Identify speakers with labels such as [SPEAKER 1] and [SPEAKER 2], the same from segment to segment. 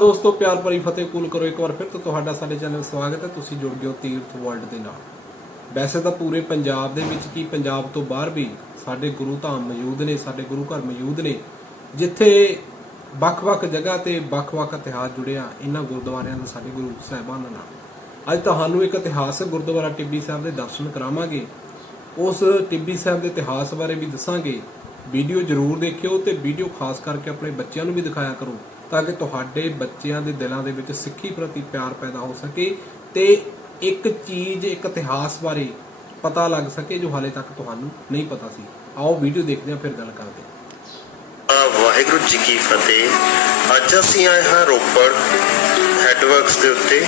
[SPEAKER 1] ਦੋਸਤੋ, ਪਿਆਰ ਭਰੀ ਫਤਿਹ ਕੂਲ ਕਰੋ ਇੱਕ ਵਾਰ ਫਿਰ ਤੋਂ ਤੁਹਾਡਾ ਸਾਡੇ ਚੈਨਲ ਸਵਾਗਤ ਹੈ। ਤੁਸੀਂ ਜੁੜ ਗਏ ਹੋ ਤੀਰਥ ਵਰਲਡ ਦੇ ਨਾਲ। ਵੈਸੇ ਤਾਂ ਪੂਰੇ ਪੰਜਾਬ ਦੇ ਵਿੱਚ ਕੀ ਪੰਜਾਬ ਤੋਂ ਬਾਹਰ ਵੀ ਸਾਡੇ ਗੁਰੂ ਧਾਮ ਮੌਜੂਦ ਨੇ, ਸਾਡੇ ਗੁਰੂ ਘਰ ਮੌਜੂਦ ਨੇ, ਜਿੱਥੇ ਵੱਖ-ਵੱਖ ਜਗ੍ਹਾ ਤੇ ਵੱਖ-ਵੱਖ ਇਤਿਹਾਸ ਜੁੜਿਆ ਇਹਨਾਂ ਗੁਰਦੁਆਰਿਆਂ ਦਾ ਸਾਡੇ ਗੁਰੂ ਸਾਹਿਬਾਨ ਨਾਲ। ਅੱਜ ਤੁਹਾਨੂੰ ਇੱਕ ਇਤਿਹਾਸਕ ਗੁਰਦੁਆਰਾ ਟਿੱਬੀ ਸਾਹਿਬ ਦੇ ਦਰਸ਼ਨ ਕਰਾਵਾਂਗੇ। ਉਸ ਟਿੱਬੀ ਸਾਹਿਬ ਦੇ ਇਤਿਹਾਸ ਬਾਰੇ ਵੀ ਦੱਸਾਂਗੇ। ਵੀਡੀਓ ਜ਼ਰੂਰ ਦੇਖਿਓ ਤੇ ਵੀਡੀਓ ਖਾਸ ਕਰਕੇ ਆਪਣੇ ਬੱਚਿਆਂ ਨੂੰ ਵੀ ਦਿਖਾਇਆ ਕਰੋ। ਤਾਂ ਕਿ ਤੁਹਾਡੇ ਬੱਚਿਆਂ ਦੇ ਦਿਲਾਂ ਦੇ ਵਿੱਚ ਸਿੱਖੀ ਪ੍ਰਤੀ ਪਿਆਰ ਪੈਦਾ ਹੋ ਸਕੇ ਤੇ ਇੱਕ ਚੀਜ਼, ਇੱਕ ਇਤਿਹਾਸ ਬਾਰੇ ਪਤਾ ਲੱਗ ਸਕੇ ਜੋ ਹਾਲੇ ਤੱਕ ਤੁਹਾਨੂੰ ਨਹੀਂ ਪਤਾ ਸੀ। ਆਓ ਵੀਡੀਓ ਦੇਖਦੇ ਹਾਂ, ਫਿਰ ਗੱਲ ਕਰਦੇ ਹਾਂ।
[SPEAKER 2] ਵਾਹਿਗੁਰੂ ਜੀ ਕੀ ਫਤਿਹ। ਅੱਜ ਅਸੀਂ ਆਏ ਹਾਂ ਰੋਪੜ ਹੈਡਵਰਕਸ ਦੇ ਉੱਤੇ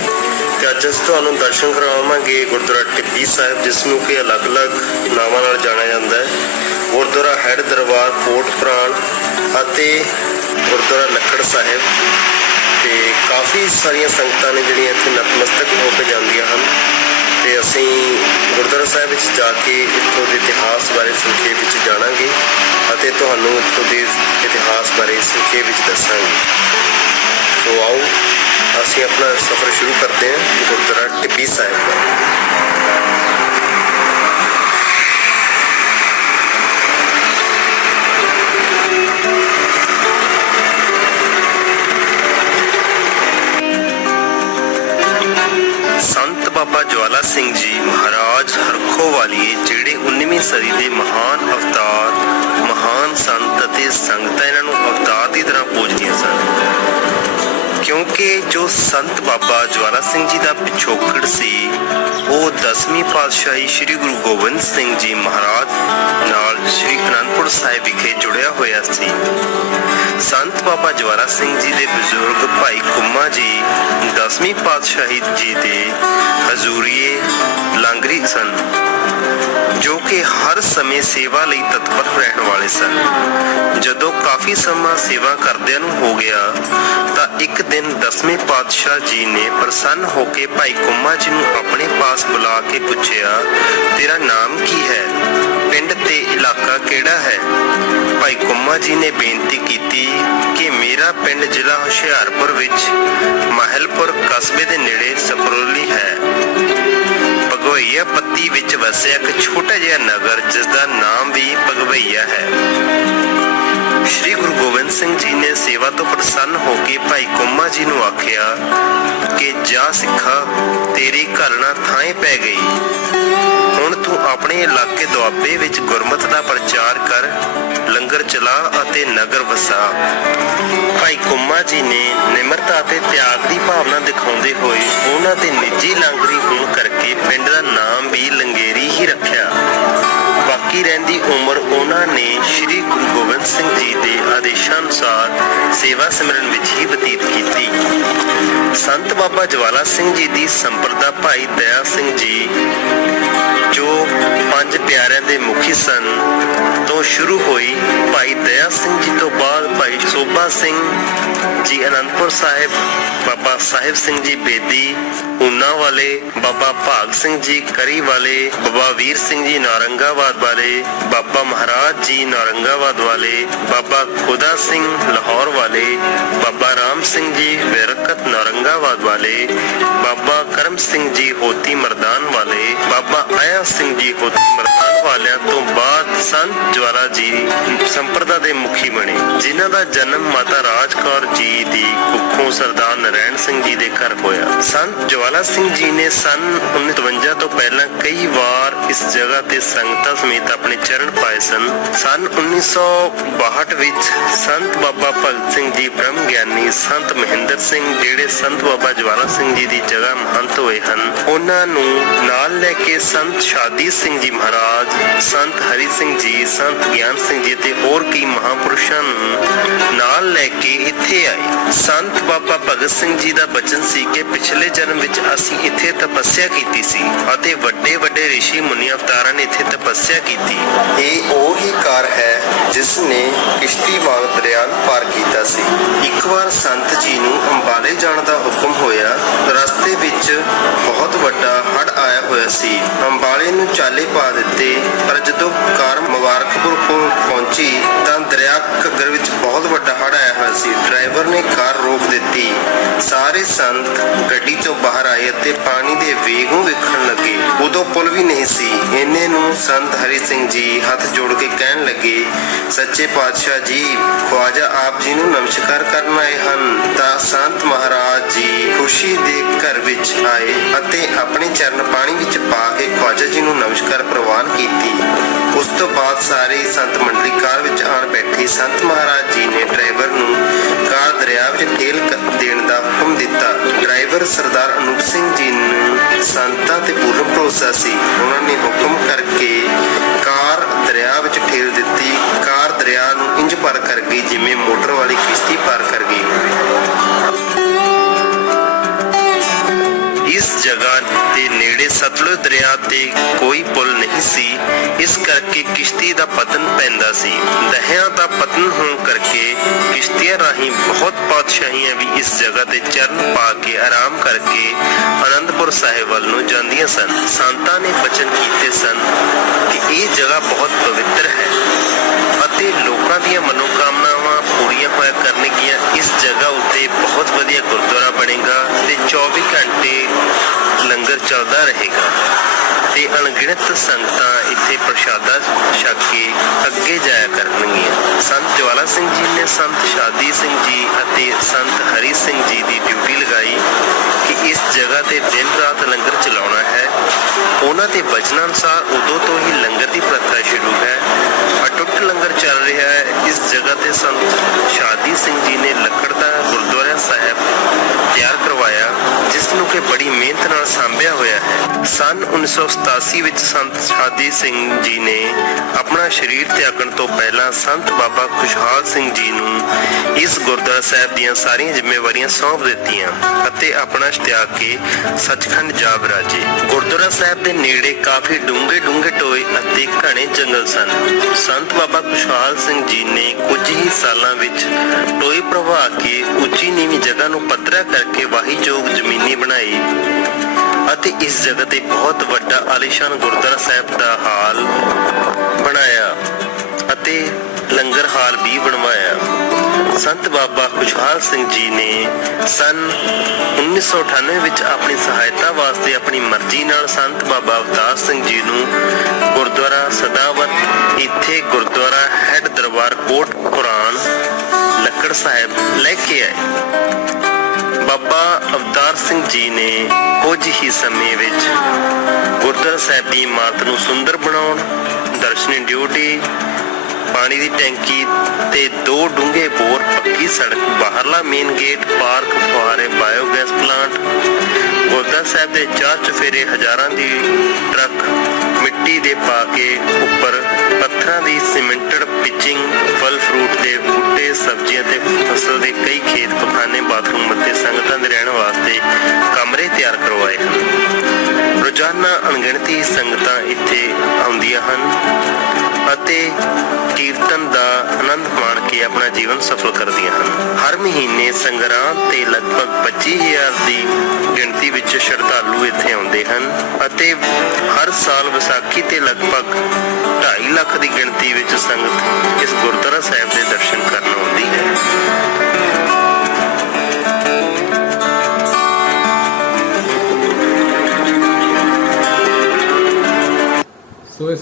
[SPEAKER 2] ਤੇ ਅੱਜ ਅਸੀਂ ਤੁਹਾਨੂੰ ਦਰਸ਼ਨ ਕਰਾਵਾਂਗੇ ਗੁਰਦੁਆਰਾ ਟਿੱਬੀ ਸਾਹਿਬ, ਜਿਸ ਨੂੰ ਕਿ ਅਲੱਗ-ਅਲੱਗ ਨਾਵਾਂ ਨਾਲ ਜਾਣਿਆ ਜਾਂਦਾ ਹੈ। ਗੁਰਦੁਆਰਾ ਹੈਡ ਦਰਬਾਰ ਕੋਟ ਪ੍ਰਾਣ ਅਤੇ ਗੁਰਦੁਆਰਾ ਲੱਖੜ ਸਾਹਿਬ। ਤੇ ਕਾਫੀ ਸਾਰੀਆਂ ਸੰਗਤਾਂ ਨੇ ਜਿਹੜੀਆਂ ਇੱਥੇ ਨਤਮਸਤਕ ਹੋ ਕੇ ਜਾਂਦੀਆਂ ਹਨ। ਤੇ ਅਸੀਂ ਗੁਰਦੁਆਰਾ ਸਾਹਿਬ ਵਿੱਚ ਜਾ ਕੇ ਇੱਥੋਂ ਦੇ ਇਤਿਹਾਸ ਬਾਰੇ ਸੰਖੇਪ ਵਿੱਚ ਜਾਣਾਂਗੇ ਅਤੇ ਤੁਹਾਨੂੰ ਇੱਥੋਂ ਦੇ ਇਤਿਹਾਸ ਬਾਰੇ ਸੰਖੇਪ ਵਿੱਚ ਦੱਸਾਂਗੇ। ਸੋ ਆਓ, ਅਸੀਂ ਆਪਣਾ ਸਫ਼ਰ ਸ਼ੁਰੂ ਕਰਦੇ ਹਾਂ ਗੁਰਦੁਆਰਾ ਟਿੱਬੀ ਸਾਹਿਬ ਦਾ ਸਿੰਘ ਜੀ ਮਹਾਰਾਜ ਹਰਖੋ ਵਾਲੀਏ ਜਿਹੜੇ 19ਵੀਂ ਸਦੀ ਦੇ ਮਹਾਨ ਅਵਤਾਰ, ਮਹਾਨ ਸੰਤ ਅਤੇ ਸੰਗਤਾਂ ਇਹਨਾਂ ਨੂੰ ਅਵਤਾਰ ਦੀ ਤਰ੍ਹਾਂ ਪੂਜਦੀਆਂ ਸਨ। ਕਿਉਂਕਿ ਜੋ ਸੰਤ ਬਾਬਾ ਜਵਾਲਾ ਸਿੰਘ ਜੀ ਦਾ ਪਿਛੋਕੜ ਸੀ, ਉਹ 10ਵੀਂ ਪਾਤਸ਼ਾਹੀ ਸ੍ਰੀ ਗੁਰੂ ਗੋਬਿੰਦ ਸਿੰਘ ਜੀ ਮਹਾਰਾਜ ਨਾਲ ਸ੍ਰੀ ਅਨੰਦਪੁਰ ਸਾਹਿਬ ਵਿਖੇ ਜੁੜਿਆ ਹੋਇਆ ਸੀ। ਸੰਤ ਬਾਬਾ ਜਵਾਲਾ ਸਿੰਘ ਜੀ ਦੇ ਬਜ਼ੁਰਗ ਭਾਈ ਕੁੰਮਾ ਜੀ 10ਵੀਂ ਪਾਤਸ਼ਾਹੀ ਜੀ ਦੇ ਹਜ਼ੂਰੀਏ ਲਾਂਗਰੀ ਸਨ, ਜੋ ਕਿ ਹਰ ਸਮੇਂ ਸੇਵਾ ਲਈ ਤਤਪਰ ਰਹਿਣ ਵਾਲੇ ਸਨ। ਜਦੋਂ ਕਾਫੀ ਸਮਾਂ ਸੇਵਾ ਕਰਦਿਆਂ ਨੂੰ ਹੋ ਗਿਆ, ਤਾਂ ਇੱਕ ਦਿਨ 10ਵੇਂ ਪਾਤਸ਼ਾਹ ਜੀ ਨੇ ਪ੍ਰਸੰਨ ਹੋ ਕੇ ਭਾਈ ਕੁੰਮਾ ਜੀ ਨੂੰ ਆਪਣੇ ਪਾਸ ਬੁਲਾ ਕੇ ਪੁੱਛਿਆ, ਤੇਰਾ ਨਾਮ ਕੀ ਹੈ? ਪਿੰਡ ਇਲਾਕਾ ਕਿਹੜਾ ਹੈ? ਭਾਈ ਕੁੰਮਾ ਜੀ ਨੇ ਬੇਨਤੀ ਕੀਤੀ ਕਿ ਮੇਰਾ ਪਿੰਡ ਜ਼ਿਲ੍ਹਾ ਹੁਸ਼ਿਆਰਪੁਰ ਵਿੱਚ ਮਹਿਲਪੁਰ ਕਸਬੇ ਦੇ ਨੇੜੇ ਸਪਰੋਲੀ ਹੈ। ਭਗਵਈਆ ਪੱਤੀ ਵਿੱਚ ਵਸਿਆ ਇੱਕ ਛੋਟਾ ਜਿਹਾ ਨਗਰ ਜਿਸ ਦਾ ਨਾਮ ਵੀ ਭਗਵਈਆ ਹੈ। ਸ਼੍ਰੀ ਗੁਰੂ ਗੋਬਿੰਦ ਸਿੰਘ ਜੀ ਨੇ ਸੇਵਾ ਤੋਂ ਪ੍ਰਸੰਨ ਹੋ ਕੇ ਭਾਈ ਕੁੰਮਾ ਜੀ ਨੂੰ ਆਖਿਆ ਕਿ ਜਾ ਸਿੱਖਾ, ਤੇਰੀ ਘਲਣਾ ਥਾਂ ਪੈ ਗਈ। ਆਪਣੇ ਇਲਾਕੇ ਦੁਆਬੇ ਵਿੱਚ ਗੁਰਮਤਿ ਦਾ ਪ੍ਰਚਾਰ ਕਰ ਲੰਗਰ ਚਲਾ ਅਤੇ ਨਗਰ ਵਸਾ। ਭਾਈ ਕੁੰਮਾ ਜੀ ਨੇ ਨਿਮਰਤਾ ਅਤੇ ਤਿਆਗ ਦੀ ਭਾਵਨਾ ਦਿਖਾਉਂਦੇ ਹੋਏ ਉਹਨਾਂ ਦੇ ਨਿੱਜੀ ਲੰਗਰੀ ਹੋਣ ਕਰਕੇ ਪਿੰਡ ਦਾ ਨਾਮ ਵੀ ਲੰਗੇਰੀ ਹੀ ਰੱਖਿਆ। ਬਾਕੀ ਰਹਿੰਦੀ ਉਮਰ ਉਹਨਾਂ ਨੇ ਸ੍ਰੀ ਗੁਰੂ ਗੋਬਿੰਦ ਸਿੰਘ ਜੀ ਦੇ ਆਦੇਸ਼ਾਂ ਅਨੁਸਾਰ ਸੇਵਾ ਸਿਮਰਨ ਵਿੱਚ ਹੀ ਬਤੀਤ ਕੀਤੀ। ਸੰਤ ਬਾਬਾ ਜਵਾਲਾ ਸਿੰਘ ਜੀ ਦੀ ਸੰਪਰਦਾ ਭਾਈ ਦਇਆ ਸਿੰਘ ਜੀ ਜੋ ਪੰਜ ਪਿਆਰਿਆਂ ਦੇ ਮੁਖੀ ਸਨ ਤੋਂ ਸ਼ੁਰੂ ਹੋਈ ਭਾਈ ਦਇਆ ਸਿੰਘ ਜੀ ਤੋਂ ਬਾਅਦ ਭਾਈ ਸੋਭਾ ਸਿੰਘ ਜੀ, ਅਨੰਦਪੁਰ ਸਾਹਿਬ, ਬਾਬਾ ਸਾਹਿਬ ਸਿੰਘ ਜੀ ਬੇਦੀ ਉਨਾ ਵਾਲੇ, ਬਾਬਾ ਭਾਗ ਸਿੰਘ ਜੀ ਕਰੀ ਵਾਲੇ, ਬਾਬਾ ਵੀਰ ਸਿੰਘ ਜੀ ਨਾਰੰਗਾਬਾਦ ਵਾਲੇ, ਬਾਬਾ ਮਹਾਰਾਜ ਜੀ ਨਾਰੰਗਾਬਾਦ ਵਾਲੇ, ਬਾਬਾ ਖੁਦਾ ਸਿੰਘ ਲਾਹੌਰ ਵਾਲੇ, ਬਾਬਾ ਰਾਮ ਸਿੰਘ ਜੀ ਵਿਰਕਤ ਨਾਰੰਗਾਬਾਦ ਵਾਲੇ, ਬਾਬਾ ਕਰਮ ਸਿੰਘ ਜੀ ਹੋਤੀ ਮਰਦਾਨ ਵਾਲੇ, ਬਾਬਾ ਆਇਆ ਸਿੰਘ ਜੀ ਹੋਤੀ ਮਰਦਾਨ ਵਾਲਿਆਂ ਤੋਂ ਬਾਅਦ ਸੰਤ ਜਵਾਲਾ ਜੀ ਸੰਪਰਦਾ ਦੇ ਮੁਖੀ ਬਣੇ, ਜਿਨ੍ਹਾਂ ਦਾ ਜਨਮ ਮਾਤਾ ਰਾਜ ਜੀ ਦੀ ਕੁੱਖੋਂ ਸਰਦਾਰ ਨਰੈਣ ਸਿੰਘ ਜੀ ਦੇ ਘਰ ਹੋਇਆ। ਸੰਤ ਜਵਾਲਾ ਸਿੰਘ ਜੀ ਨੇ ਸਨ 1952 ਤੋਂ ਪਹਿਲਾਂ ਕਈ ਵਾਰ ਇਸ ਜਗ੍ਹਾ ਤੇ ਸੰਗਤਾਂ ਸਮੇਤ ਆਪਣੇ ਚਰਨ ਪਾਏ ਸਨ। ਸਨ 1962 ਵਿੱਚ ਸੰਤ ਬਾਬਾ ਭਗਤ ਸਿੰਘ ਜੀ ਬ੍ਰਹਮ ਗਿਆਨੀ ਸੰਤ ਮਹਿੰਦਰ ਸਿੰਘ ਜਿਹੜੇ ਸੰਤ ਬਾਬਾ ਜਵਾਲਾ ਸਿੰਘ ਜੀ ਦੀ ਜਗ੍ਹਾ ਮਹੰਤ ਹੋਏ ਹਨ, ਉਹਨਾਂ ਨੂੰ ਨਾਲ ਲੈ ਕੇ ਸੰਤ ਸ਼ਾਦੀ ਸਿੰਘ ਜੀ ਮਹਾਰਾਜ, ਸੰਤ ਹਰੀ ਸਿੰਘ ਜੀ, ਸੰਤ ਗਿਆਨ ਸਿੰਘ ਜੀ ਤੇ ਹੋਰ ਕਈ ਮਹਾਪੁਰਸ਼ਾਂ ਨੂੰ ਨਾਲ ਲੈ ਕੇ ਇੱਥੇ ਆਏ। ਸੰਤ ਬਾਬਾ ਭਗਤ ਸਿੰਘ ਜੀ ਦਾ ਬਚਨ ਸੀ ਕਿ ਪਿਛਲੇ ਜਨਮ ਵਿੱਚ ਅਸੀਂ ਇੱਥੇ ਤਪੱਸਿਆ ਕੀਤੀ ਸੀ ਅਤੇ ਵੱਡੇ ਵੱਡੇ ઋષਿ ਮੁਨੀ ਅਵਤਾਰਾਂ ਨੇ ਇੱਥੇ ਤਪੱਸਿਆ ਕੀਤੀ। ਇਹ ਜਿਸ ਨੇ ਕਿਸ਼ਤੀ ਵਾਂਗ ਦਰਿਆ ਪਾਰ ਕੀਤਾ ਸੀ। ਇੱਕ ਵਾਰ ਸੰਤ ਜੀ ਨੂੰ ਅੰਬਾਲੇ ਜਾਣ ਦਾ ਹੁਕਮ ਹੋਇਆ, ਰਸਤੇ ਵਿੱਚ ਬਹੁਤ ਵੱਡਾ ਹੜ ਆਇਆ ਹੋਇਆ ਸੀ। ਅੰਬਾਲੇ ਨੂੰ ਚਾਲੇ ਪਾ ਦਿੱਤੇ, ਪਰ ਜਦੋਂ ਕਾਰ ਮੁਬਾਰਕਪੁਰ ਕੋਲ ਪਹੁੰਚੀ, ਤਾਂ ਦਰਿਆ ਘੱਗਰ ਵਿੱਚ ਬਹੁਤ ਵੱਡਾ ਹੜ ਆਇਆ ਹੋਇਆ ਸੀ। ਡਰਾਈਵਰ ਨੇ ਕਾਰ ਰੋਕ ਦਿੱਤੀ। ਸਾਰੇ ਸੰਤ ਗੱਡੀ ਤੋਂ ਬਾਹਰ ਆਏ ਅਤੇ ਪਾਣੀ ਦੇ ਵੇਗ ਨੂੰ ਵੇਖਣ ਲੱਗੇ। ਉਦੋਂ ਪੁਲ ਵੀ ਨਹੀਂ ਸੀ। ਇੰਨੇ ਨੂੰ ਸੰਤ ਹਰੀ ਸਿੰਘ ਜੀ ਹੱਥ ਜੋੜ ਕੇ ਕਹਿਣ ਲੱਗੇ ਸੱਚੇ ਪਾਤਸ਼ਾਹ ਜੀ, ਖਵਾਜਾ ਆਪ ਜੀ ਨੂੰ ਨਮਸਕਾਰ ਕਰਨ ਆਏ ਹਨ। ਤਾਂ ਸੰਤ ਮਹਾਰਾਜ ਜੀ ਖੁਸ਼ੀ ਦੇ ਘਰ ਵਿੱਚ ਆਏ ਅਤੇ ਆਪਣੇ ਚਰਨ ਪਾਣੀ ਵਿੱਚ ਪਾ ਕੇ ਖਵਾਜਾ ਜੀ ਨੂੰ ਨਮਸਕਾਰ ਪ੍ਰਵਾਨ ਕੀਤੀ। ਉਸ ਤੋਂ ਬਾਅਦ ਸਾਰੇ ਸੰਤ ਮੰਡਲੀ ਕਾਰ ਵਿੱਚ ਆਣ ਬੈਠੇ ਸੰਤ ਮਹਾਰਾਜ ਜੀ ਨੇ ਡਰਾਈਵਰ ਨੂੰ ਕਾਰ ਦਰਿਆ ਵਿੱਚ ਠੇਲ ਦੇਣ ਦਾ ਹੁਕਮ ਦਿੱਤਾ। ਡਰਾਈਵਰ ਸਰਦਾਰ ਅਨੂਪ ਸਿੰਘ ਜੀ ਨੂੰ ਸੰਤਾਂ ਤੇ ਪੂਰਨ ਭਰੋਸਾ ਸੀ। ਉਹਨਾਂ ਨੇ ਹੁਕਮ ਕਰਕੇ ਕਾਰ ਦਰਿਆ ਵਿੱਚ ਠੇਲ ਦਿੱਤੀ ਪਾਰ ਕਰ ਗਈ, ਜਿਵੇਂ ਮੋਟਰ ਵਾਲੀ ਕਿਸ਼ਤੀ ਪਾਰ ਕਰ ਗਈ। ਇਸ ਜਗ੍ਹਾ ਦੇ ਨੇੜੇ ਸਤਲੁਜ ਦਰਿਆ ਤੇ ਕੋਈ ਪੁਲ ਨਹੀਂ ਸੀ। ਇਸ ਕਰਕੇ ਕਿਸ਼ਤੀ ਦਾ ਪਤਨ ਪੈਂਦਾ ਸੀ। ਦਹਿਆਂ ਦਾ ਪਤਨ ਹੋਣ ਕਰਕੇ ਕਿਸ਼ਤੀਆਂ ਰਾਹੀਂ ਬਹੁਤ ਪਾਤਸ਼ਾਹੀਆਂ ਵੀ ਇਸ ਜਗ੍ਹਾ ਤੇ ਚਰਨ ਪਾ ਕੇ ਆਰਾਮ ਕਰਕੇ ਅਨੰਦਪੁਰ ਸਾਹਿਬ ਵੱਲ ਨੂੰ ਜਾਂਦੀਆਂ ਸਨ। ਸੰਤਾਂ ਨੇ ਬਚਨ ਕੀਤੇ ਸਨ ਕਿ ਇਹ ਜਗ੍ਹਾ ਬਹੁਤ ਪਵਿੱਤਰ ਹੈ ਅਤੇ ਲੋਕਾਂ ਦੀਆਂ ਮਨੋਕਾਮਨਾਵਾਂ ਪੂਰੀਆਂ ਹੋਇਆ ਕਰਨਗੀਆਂ ਇਸ ਜਗ੍ਹਾ ਉੱਤੇ ਬਹੁਤ ਵਧੀਆ ਗੁਰਦੁਆਰਾ ਤੇ 24 ਘੰਟੇ ਲੰਗਰ ਚੱਲਦਾ ਰਹੇਗਾ। ਤੇ ਅਣਗਿਣਤ ਸੰਗਤਾਂ ਇੱਥੇ ਪ੍ਰਸ਼ਾਦਾ ਛਕ ਕੇ ਅੱਗੇ ਜਾਇਆ ਕਰਨਗੀਆਂ। ਸੰਤ ਜਵਾਲਾ ਸਿੰਘ ਜੀ ਨੇ, ਸੰਤ ਸ਼ਾਦੀ ਸਿੰਘ ਜੀ ਅਤੇ ਸੰਤ ਹਰੀ ਸਿੰਘ ਜੀ ਦੀ ਡਿਊਟੀ ਲਗਾਈ ਕਿ ਇਸ ਜਗ੍ਹਾ ਤੇ ਦਿਨ ਰਾਤ ਲੰਗਰ ਚਲਾਉਣਾ ਹੈ। ਉਹਨਾਂ ਦੇ ਬਚਨਾਂ ਅਨੁਸਾਰ ਉਦੋਂ ਤੋਂ ਹੀ ਲੰਗਰ ਦੀ ਪ੍ਰਥਾ ਸ਼ੁਰੂ ਹੈ। ਅਟੁੱਟ ਲੰਗਰ ਚੱਲ ਰਿਹਾ ਹੈ ਇਸ ਜਗ੍ਹਾ ਤੇ ਸੰਤ ਸ਼ਾਦੀ ਸਿੰਘ ਜੀ ਨੇ ਲੱਕੜ ਦਾ ਗੁਰਦੁਆਰਾ ਸਾਹਿਬ ਤਿਆਰ ਕਰਵਾਇਆ ਜਿਸ ਨੂੰ ਕਿ ਬੜੀ ਮਿਹਨਤ ਨਾਲ ਸਾਂਭਿਆ ਹੋਇਆ ਹੈ ਸਨ 1987 ਵਿੱਚ ਸੰਤ ਸ਼ਾਦੀ ਸਿੰਘ ਜੀ ਨੇ ਆਪਣਾ ਸਰੀਰ ਤਿਆਗਣ ਤੋਂ ਪਹਿਲਾਂ ਸੰਤ ਬਾਬਾ ਖੁਸ਼ਹਾਲ ਸਿੰਘ ਜੀ ਨੂੰ ਇਸ ਗੁਰਦੁਆਰਾ ਸਾਹਿਬ ਦੀਆਂ ਸਾਰੀਆਂ ਜ਼ਿੰਮੇਵਾਰੀਆਂ ਸੌਂਪ ਦਿੱਤੀਆਂ ਅਤੇ ਆਪਣਾ ਤਿਆਗ ਕੇ ਸੱਚਖੰਡ ਜਾ ਬਰਾਜੇ ਗੁਰਦੁਆਰਾ ਸਾਹਿਬ ਦੇ ਨੇੜੇ ਕਾਫੀ ਡੂੰਘੇ ਡੂੰਘੇ ਟੋਏ ਅਤੇ ਘਣੇ ਜੰਗਲ ਸਨ। ਸੰਤ ਬਾਬਾ ਖੁਸ਼ਹਾਲ ਸਿੰਘ ਜੀ ਨੇ ਕੁਝ ਹੀ ਸਾਲਾਂ ਵਿੱਚ ਟੋਏ ਪ੍ਰਵਾਹ ਕੇ ਉੱਚੀ ਨੀਵੀਂ ਜਗ੍ਹਾ ਨੂੰ ਪੱਧਰਾ ਕਰਕੇ ਵਾਹੀਯੋਗ ਜ਼ਮੀਨੀ ਬਣਾਈ। ਅਤੇ ਇਸ ਜਗ੍ਹਾ ਤੇ ਬਹੁਤ ਵੱਡਾ ਆਲੀਸ਼ਾਨ ਗੁਰਦੁਆਰਾ ਸਾਹਿਬ ਦਾ ਹਾਲ ਬਣਾਇਆ ਅਤੇ ਲੰਗਰ ਹਾਲ ਵੀ ਬਣਵਾਇਆ। ਸੰਤ ਬਾਬਾ ਖੁਸ਼ਹਾਲ ਸਿੰਘ ਜੀ ਨੇ ਸਨ 1998 ਵਿੱਚ ਆਪਣੀ ਸਹਾਇਤਾ ਵਾਸਤੇ ਆਪਣੀ ਮਰਜ਼ੀ ਨਾਲ ਸੰਤ ਬਾਬਾ ਅਵਤਾਰ ਸਿੰਘ ਜੀ ਨੂੰ ਗੁਰਦੁਆਰਾ ਸਦਾਵਤ, ਇੱਥੇ ਗੁਰਦੁਆਰਾ ਹੈਡ ਦਰਬਾਰ ਕੋਟ ਪੁਰਾਣ ਲੱਕੜ ਸਾਹਿਬ ਲੈ ਕੇ ਆਏ। ਬਾਬਾ ਅਵਤਾਰ ਸਿੰਘ ਜੀ ਨੇ ਕੁਝ ਹੀ ਸਮੇਂ ਵਿੱਚ ਗੁਰਦੁਆਰਾ ਸਾਹਿਬ ਦੀ ਇਮਾਰਤ ਨੂੰ ਸੁੰਦਰ ਬਣਾਉਣ, ਦਰਸ਼ਨੀ ਡਿਊਟੀ, ਪਾਣੀ ਦੀ ਟੈਂਕੀ ਤੇ ਦੋ ਡੂੰਘੇ ਬੋਰ, ਪੱਕੀ ਸੜਕ, ਬਾਹਰਲਾ ਮੇਨ ਗੇਟ ਪਾਰਕ ਫੁਹਾਰੇ ਬਾਇਓਗੈਸ ਪਲਾਂਟ ਗੁਰਦੁਆਰਾ ਸਾਹਿਬ ਦੇ ਚਾਰ ਚਫੇਰੇ, ਹਜ਼ਾਰਾਂ ਦੀ ਟਰੱਕ ਮਿੱਟੀ ਦੇ ਪਾ ਕੇ ਉੱਪਰ ਰੋਜ਼ਾਨਾ ਅਣਗਿਣਤੀ ਸੰਗਤਾਂ ਇੱਥੇ ਆਉਂਦੀਆਂ ਹਨ ਅਤੇ ਕੀਰਤਨ ਦਾ ਆਨੰਦ ਮਾਣ ਕੇ ਆਪਣਾ ਜੀਵਨ ਸਫਲ ਕਰਦੀਆਂ ਹਨ। ਹਰ ਮਹੀਨੇ ਸੰਗਰਾਂਦ ਤੇ ਲਗਭਗ 25000 ਦੀ ਗਿਣਤੀ ਵਿੱਚ ਸ਼ਰਧਾਲੂ ਇੱਥੇ ਆਉਂਦੇ ਹਨ ਅਤੇ ਹਰ ਸਾਲ ਵਿਸਾਖੀ ਤੇ ਲਗਭਗ 2.5 ਲੱਖ ਦੀ ਗਿਣਤੀ ਵਿੱਚ ਸੰਗਤ ਇਸ ਗੁਰਦੁਆਰਾ ਸਾਹਿਬ ਦੇ ਦਰਸ਼ਨ ਕਰਨ ਆਉਂਦੀ ਹੈ।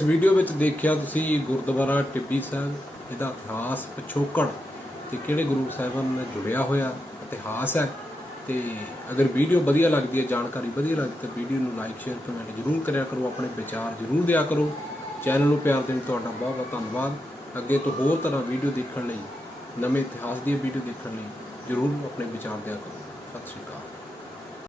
[SPEAKER 1] ਇਸ ਵੀਡੀਓ ਵਿੱਚ ਦੇਖਿਆ ਤੁਸੀਂ ਗੁਰਦੁਆਰਾ ਟਿੱਬੀ ਸਾਹਿਬ, ਇਹਦਾ ਇਤਿਹਾਸ ਪਿਛੋਕੜ ਤੇ ਕਿਹੜੇ ਗੁਰੂ ਸਾਹਿਬਾਨ ਨਾਲ ਜੁੜਿਆ ਹੋਇਆ, ਇਤਿਹਾਸ ਹੈ। ਤੇ ਅਗਰ ਵੀਡੀਓ ਵਧੀਆ ਲੱਗਦੀ ਹੈ, ਜਾਣਕਾਰੀ ਵਧੀਆ ਲੱਗਦੀ ਤਾਂ ਵੀਡੀਓ ਨੂੰ ਲਾਈਕ ਸ਼ੇਅਰ ਕਮੈਂਟ ਜ਼ਰੂਰ ਕਰਿਆ ਕਰੋ, ਆਪਣੇ ਵਿਚਾਰ ਜ਼ਰੂਰ ਦਿਆ ਕਰੋ। ਚੈਨਲ ਨੂੰ ਪਿਆਰ ਦੇਣ ਤੁਹਾਡਾ ਬਹੁਤ ਬਹੁਤ ਧੰਨਵਾਦ। ਅੱਗੇ ਤੋਂ ਹੋਰ ਤਰ੍ਹਾਂ ਵੀਡੀਓ ਦੇਖਣ ਲਈ, ਨਵੇਂ ਇਤਿਹਾਸ ਦੀਆਂ ਵੀਡੀਓ ਦੇਖਣ ਲਈ ਜ਼ਰੂਰ ਆਪਣੇ ਵਿਚਾਰ ਦਿਆ ਕਰੋ। ਸਤਿ ਸ਼੍ਰੀ ਅਕਾਲ।